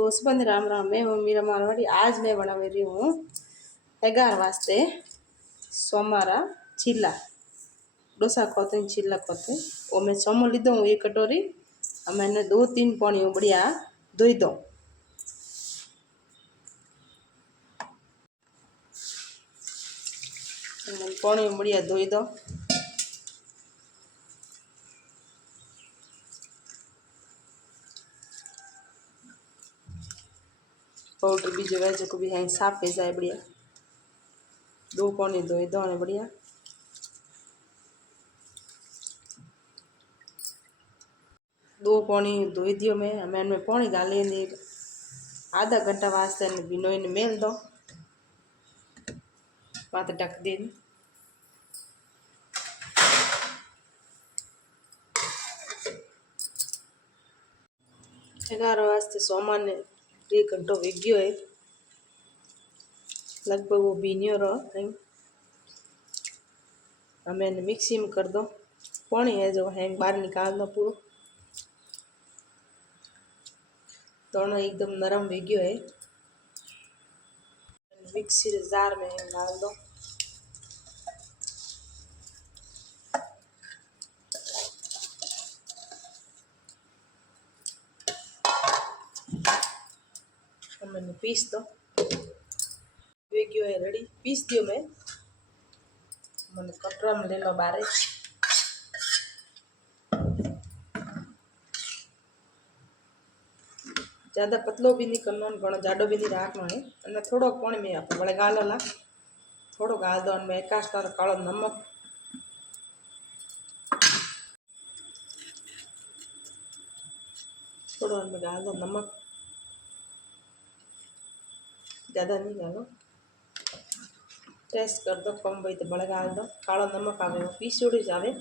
तो सुबह राम राम। मैं हूँ मीरा मारवाड़ी। आज मैं बना रही हूँ 11 वास्ते सोमारा चिल्ला डोसा खोते चिल्ला खोते। और मैं सोमो लीधो हूँ 1 कटोरी। मैंने 2-3 पानी बढ़िया धोई दो। पानी बढ़िया धोई दो। पाउडर बीजो वेज को भी है साफ हो जाए बढ़िया। 2 पानी धोई दो ने बढ़िया। दो पानी धोई दियो मैं पानी डाली आधा घंटा वास्ते भिनो मेल दो। बात ढक दे 11 वास्ते सोमवार ने 1 घंटो वे गयो है। लगभग वो भीनियो रहो। हमें मिक्सी में कर दो। पानी है जो है बाहर निकाल दो पूरा। दोनों एकदम नरम वे गयो है। मिक्सी जार में डाल दो। मैंने पीस दो। वे गयो है रेडी। पीस दियो मैंने कटरा में ले लो बारे। ज़्यादा पतलो भी नहीं करना घणो जाडो भी नहीं राखना है। अने थोड़ो पानी में आप वळे गालो ला थोड़ो गाल दो। मैं एकाश तार कालो नमक थोड़ो में गाल दो। नमक ज़्यादा नहीं डालो। टेस्ट कर दो कम भाई तो बड़े गाल दो। कालो नमक आवे वो पीसीड़ी जावे।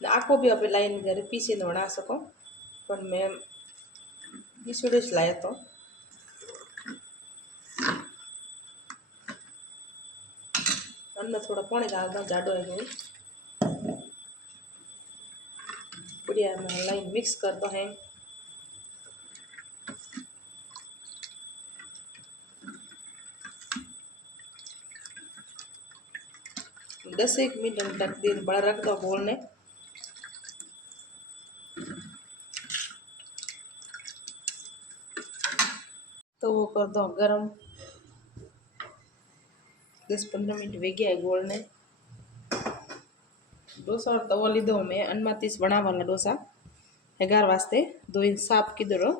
आखो भी आप लाइन घरे पीसी ने बना सको पर मैं पीसीड़ी ज लाया तो। अंदर थोड़ा पानी डाल दो जाडो है बढ़िया। मैं लाइन मिक्स कर दो है। दस एक मिनट ढक दे बड़ा रख दो बोलने। तो वो कर दो गरम। 10-15 मिनट वे गया है गोलने। डोसा और तवो लीधो मैं अनमातीस बनावाला डोसा 11 वास्ते 2 इंच साफ कीधो।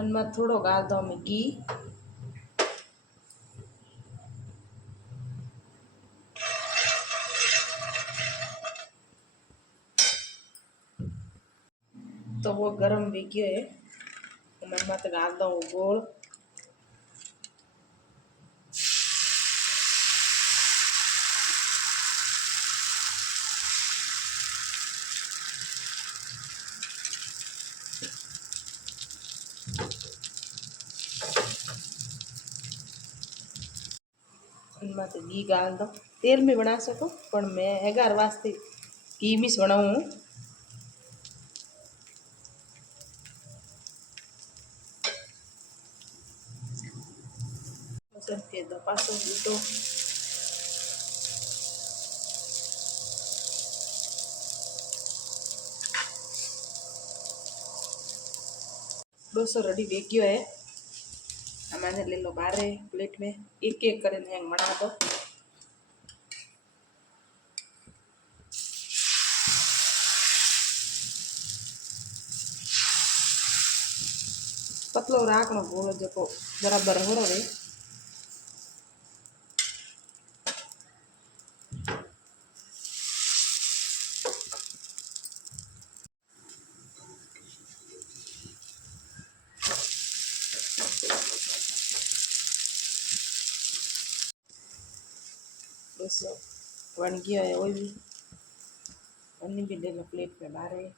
अनमा थोड़ो गाल दो मैं घी। तो वो गरम भी गयो है। मैं मत डाल दो गोल। मत घी डाल दो। तेल में बना सको पर मैं 11 वास्ते घी में बनाऊँ। के दो पासो उल्टो। डोसो रेडी वे गयो है। मैंने ले लो बारे प्लेट में। एक एक कर बना दो। पतलो राखनो गोलो जो बराबर हो रहे। डोसो बन गया है। वही भी अन्नी भी ले लो प्लेट में बारे।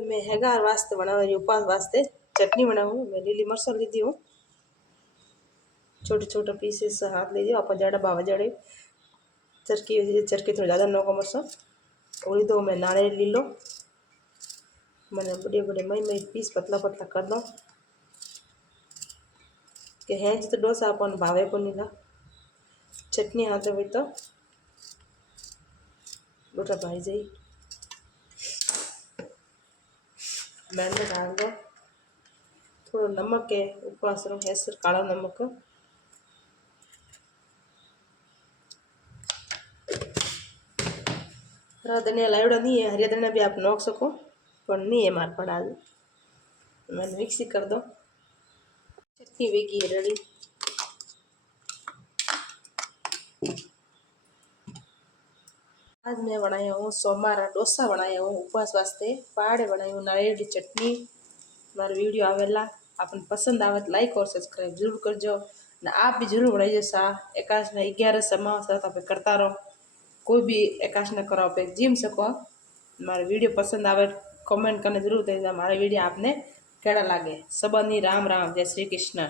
मैं 11 वास्ते बना रही उपवास वास्ते चटनी बनाऊँ। मैं लीली मरचा लीधी हूँ, छोटे छोटे पीसेस हाथ लीजिए। आप जड़ा बावा जड़े चरकी थोड़ा ज़्यादा नौको मरचा और दो मैं नारियल ली लो। मैंने बड़े बड़े मई मई पीस पतला पतला कर दो कि हेंच तो डोसा अपन भावे को नहीं था। चटनी हाथे हुई तो डोसा भाई जाई। मैंने डाल दो थोड़ा नमक है उपवास हेसर काला नमक हरा धनिया लावड़ा नहीं है। हरिया धनिया भी आप नोक सको पर नहीं है मार पड़ा। मैंने मिक्सी कर दो। चटनी वेगी है रेडी। आज मैं बनाया हूँ सोमवार डोसा बनाया हूँ उपवास वास्ते। पहाड़े बनाई हूँ नारियल की चटनी। मारी वीडियो आवेला आपने पसंद आवे तो लाइक और सब्सक्राइब जरूर करजो ने आप भी जरूर बनाइए। सा एकाश ने 11 समास आप करता रहो। कोई भी एकाश न करो आप जिम सको। मारी वीडियो पसंद आवे कमेंट करने जरूर देना। मारी वीडियो आपने केड़ा लागे। सबनी राम राम, जय श्री कृष्ण।